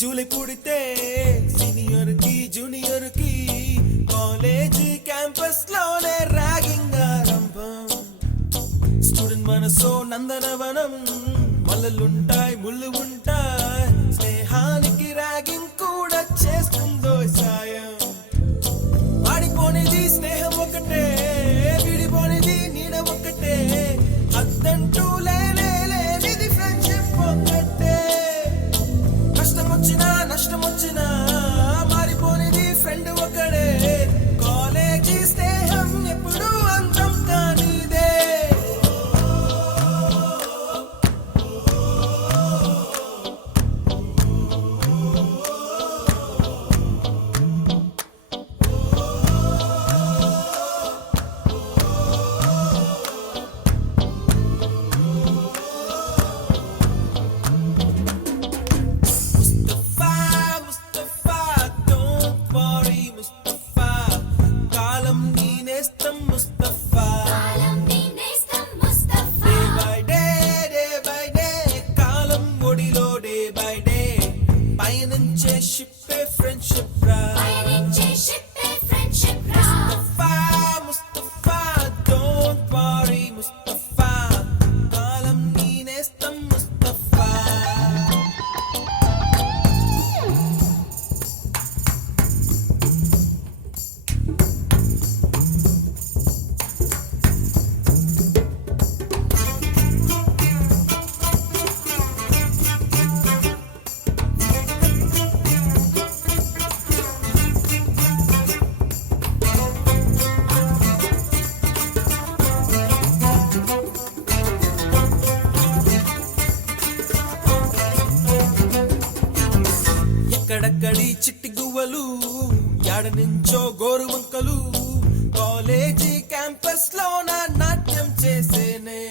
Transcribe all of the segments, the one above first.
July పుడితే senior కి junior కి కాలేజ్ క్యాంపస్ లోనే ర్యాగింగ్ ఆరంభం. స్టూడెంట్ మనసో నందనవనం, మల్లలుంటాయి ముళ్ళు ఉంటాయి, స్నేహానికి ర్యాగింగ్ కూడా చేస్తుందో సాయం. వాడిపోనిది స్నేహం ఒకటే, విడిపోనిది నీడ ఒకటే, అద్దంటూ లేనిది ఫ్రెండ్షిప్ ఒకటే. నష్టం వచ్చినా మారిపోనిది ఫ్రెండ్ ఒకడే, కాలేజీ స్నేహం ఎప్పుడు అంతం కానిదే. ఎక్కడక్కడి చిట్టి గువ్వలు, యాడ నుంచో గోరు వంకలు, కాలేజీ క్యాంపస్ లోన నాట్యం చేసేనే.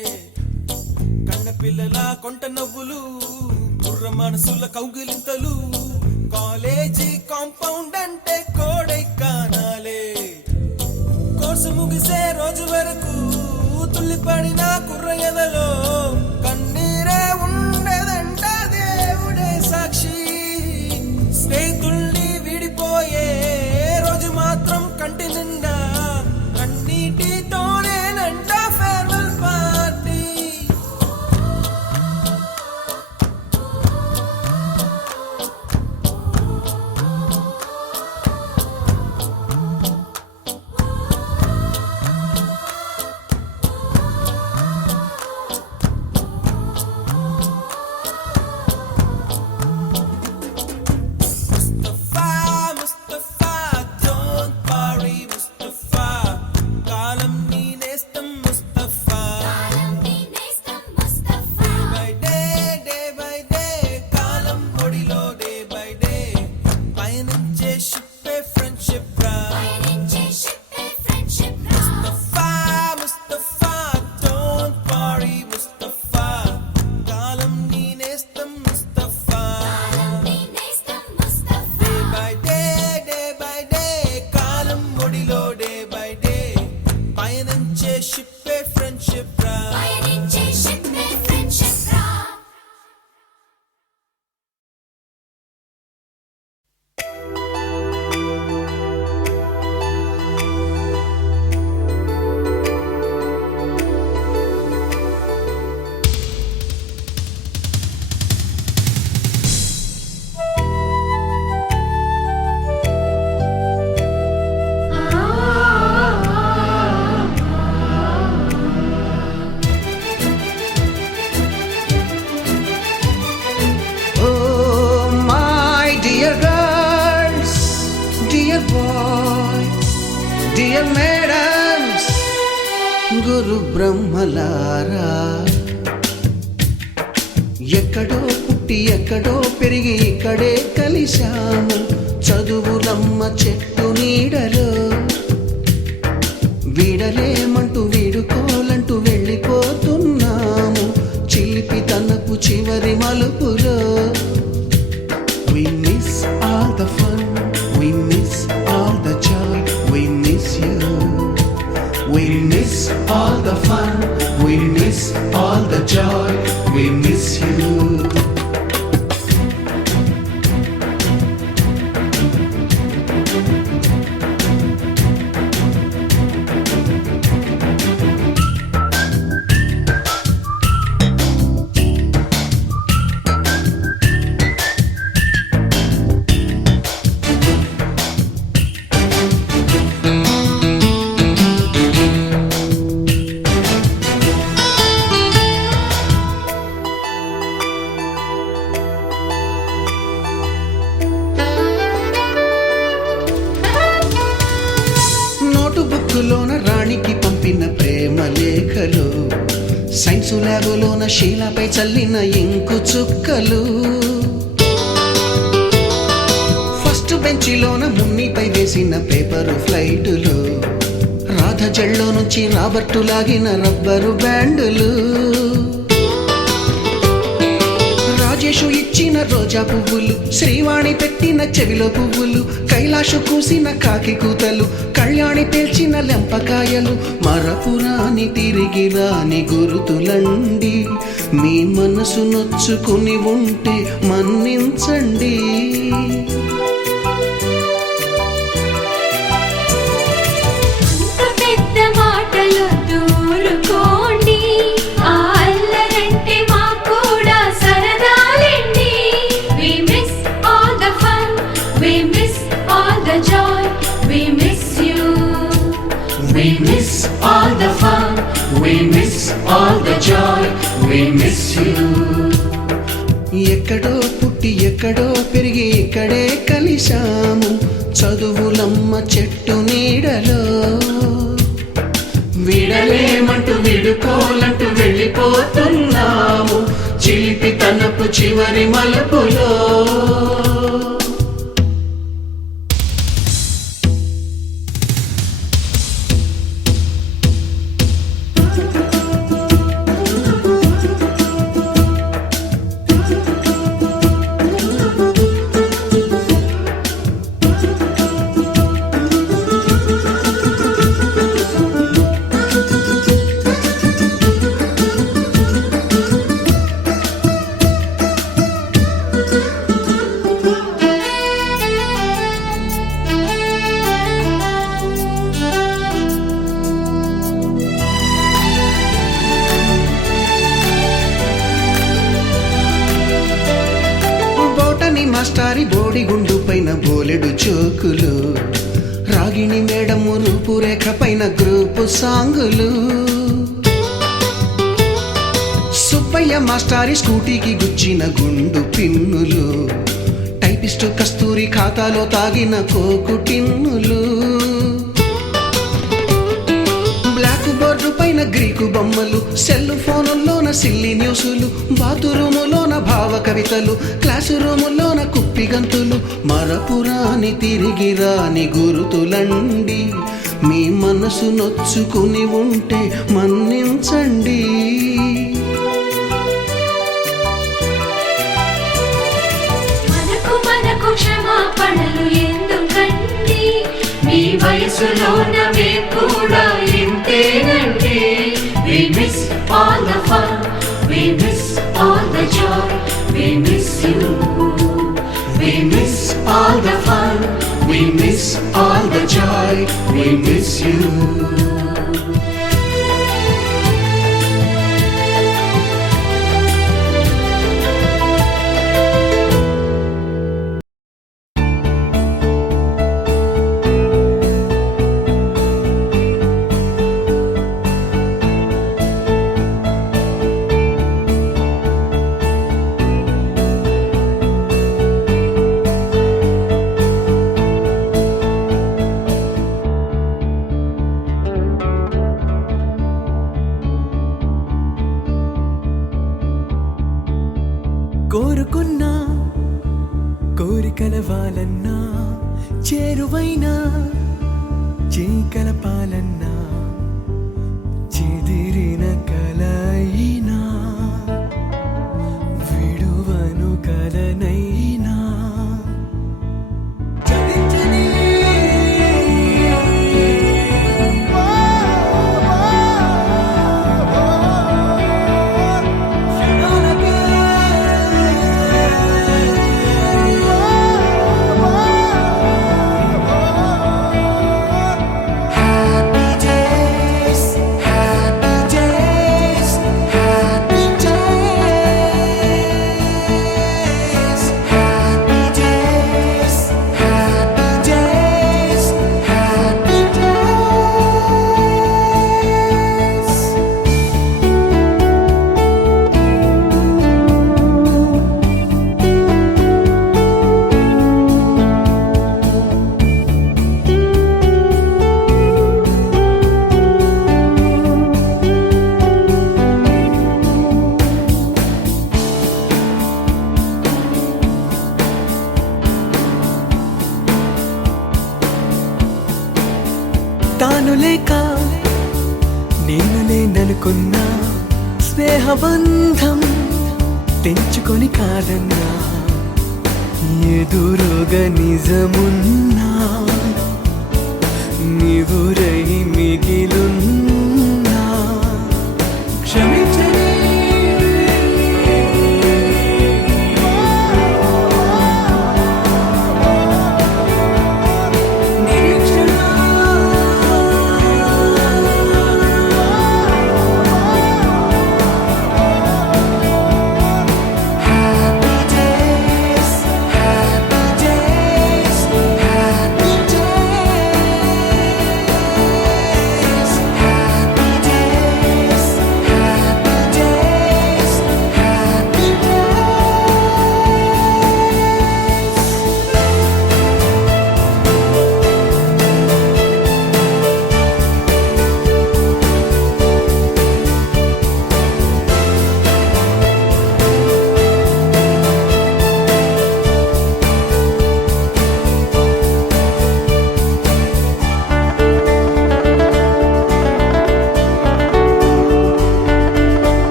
కన్న పిల్లల కొంట నవ్వులు, కుర్ర మనసుల కౌగిలింతలు, కాలేజీ కాంపౌండ్ అంటే కోడై కానాలే. కోర్సు ముగిసే రోజు వరకు తుల్లిపడిన కుర్ర ఎదలో కన్నీరే ఉండదంట, దేవుడే సాక్షి. స్నేహితుల్ని విడిపోయే రోజు మాత్రం కంటి నిండా కన్నీటితోనేనంట ఫేర్వెల్ పార్టీ. డియర్ మేడమ్స్, గురు బ్రహ్మలారా, ఎక్కడో పుట్టి ఎక్కడో పెరిగి ఇక్కడే కలిశాము చదువులమ్మ చెట్టు నీడలో. వీడలేమంటూ వీడుకోలంటూ వెళ్ళిపోతున్నాము చిలిపి తనపు చివరి మలుపులో. We miss all the fun, we miss all the joy, we miss you. We miss all the fun, we miss all the joy, we miss you. బుక్కులోన రాణికి పంపిన ప్రేమ లేఖలు, సైన్సు ల్యాబులోన శీలపై చల్లిన ఇంకు చుక్కలు, ఫస్ట్ బెంచిలోన మున్నిపై వేసిన పేపరు ఫ్లైటులు, రాధ జల్లో నుంచి రాబర్టు లాగిన rubber బ్యాండులు, Rajesh ఇచ్చిన రోజా పువ్వులు, శ్రీవాణి పెట్టిన చెవిలో పువ్వులు, కైలాషు కూసిన కాకి కూతలు, కళ్యాణి పేల్చిన లెంపకాయలు, మరపురాని తిరిగి రాని గురుతులండి. మీ మనసు నొచ్చుకుని ఉంటే మన్నించండి. We miss all the fun, we miss all the joy, we miss you. ఎక్కడో పుట్టి ఎక్కడో పెరిగి ఇక్కడే కలిశాము చదువులమ్మ చెట్టు నీడలో. వీడలేమంటూ వీడుకోలంటూ వెళ్ళిపోతున్నాము చిలిపి తనపు చివరి మలుపులో. మాస్టారి బోడిగుండు పైన బోలెడు చోకులు, రాగిణి మేడము రూపురేఖ పైన గ్రూపు సాంగులు, సుబ్బయ్య మాస్టారి స్కూటీకి గుచ్చిన గుండు పిన్నులు, టైపిస్టు కస్తూరి ఖాతాలో తాగిన కోకు టిన్నులు, బ్లాక్ బోర్డు పైన గ్రీకు బొమ్మలు, సెల్ ఫోనుల్లోన సిల్లి న్యూసులు, బాతురూములోన భావ కవితలు, క్లాసు రూములోన కుప్పి గంతులు, మరపురాని తిరిగి రాని గురుతులండి. మీ మనసు నొచ్చుకుని ఉంటే మన్నించండి. మనకు క్షమాపణలు ఎందుకండి, మీ వయసులోనవే కూడా ఇంతేనండి. We miss all the fun, we miss all the joy, we miss you. We miss all the fun, we miss all the joy, we miss you. కోరుకున్నా కోరికల వాళ్ళన్నా చేరువైనా చీకలపాలన్నా చెదిరిన కలయినా విడువను కలనైనా చదించని తాను లేక నేను లేననుకున్నా స్నేహబంధం తెంచుకొని కాదన్నా ఎదురుగా నిజమున్నా నీవురై మిగిలు